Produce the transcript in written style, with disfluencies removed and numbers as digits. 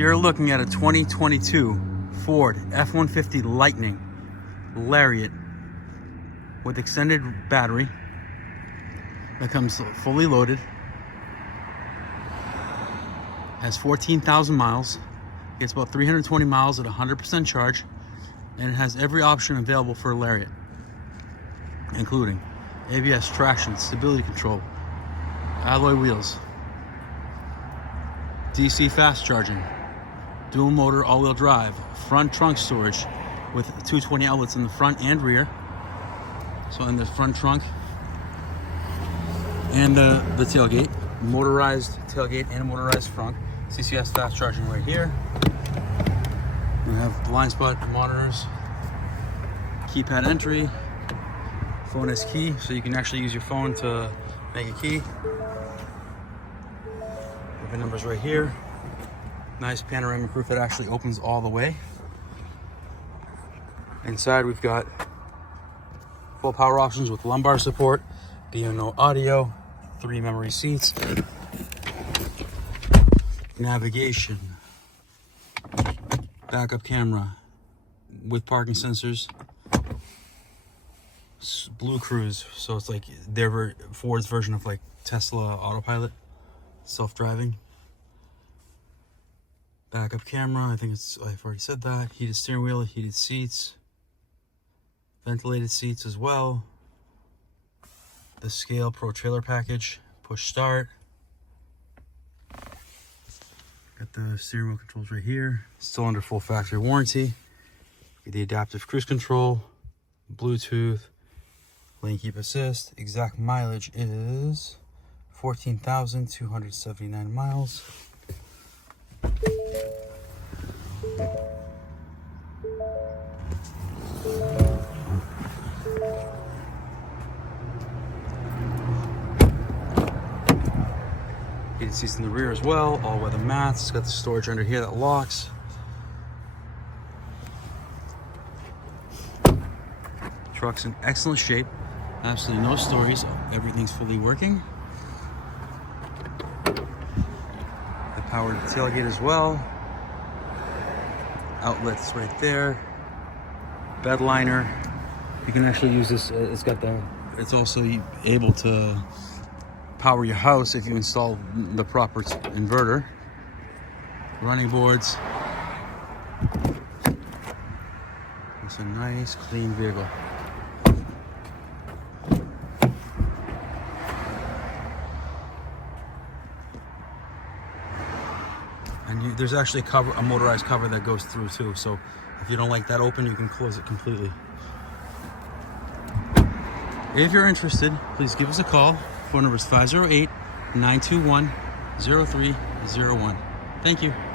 You're looking at a 2022 Ford F-150 Lightning Lariat with extended battery that comes fully loaded. Has 14,000 miles. Gets about 320 miles at 100% charge, and it has every option available for a Lariat, including ABS, traction, stability control, alloy wheels, DC fast charging, dual motor all-wheel drive, front trunk storage with 220 outlets in the front and rear. So in the front trunk and the tailgate, motorized tailgate and motorized front. CCS fast charging right here. We have blind spot monitors, keypad entry, phone as key, so you can actually use your phone to make a key. The numbers right here. Nice panoramic roof that actually opens all the way. Inside we've got full power options with lumbar support, B&O audio, 3 memory seats, navigation, backup camera with parking sensors, Blue Cruise, so it's like their Ford's version of like Tesla autopilot, self-driving. Backup camera, I've already said that. Heated steering wheel, heated seats, ventilated seats as well. The Scale Pro trailer package, push start. Got the steering wheel controls right here. Still under full factory warranty. Get the adaptive cruise control, Bluetooth, lane keep assist. Exact mileage is 14,279 miles. Heated seats in the rear as well, all weather mats. It's got the storage under here that locks. Truck's in excellent shape. Absolutely no stories. Everything's fully working. The power to the tailgate as well. Outlets right there. Bed liner. You can actually use this. It's also able to power your house if you install the proper inverter. Running boards. It's a nice, clean vehicle. And there's actually a motorized cover that goes through too. So if you don't like that open, you can close it completely. If you're interested, please give us a call. Phone number is 508-921-0301. Thank you.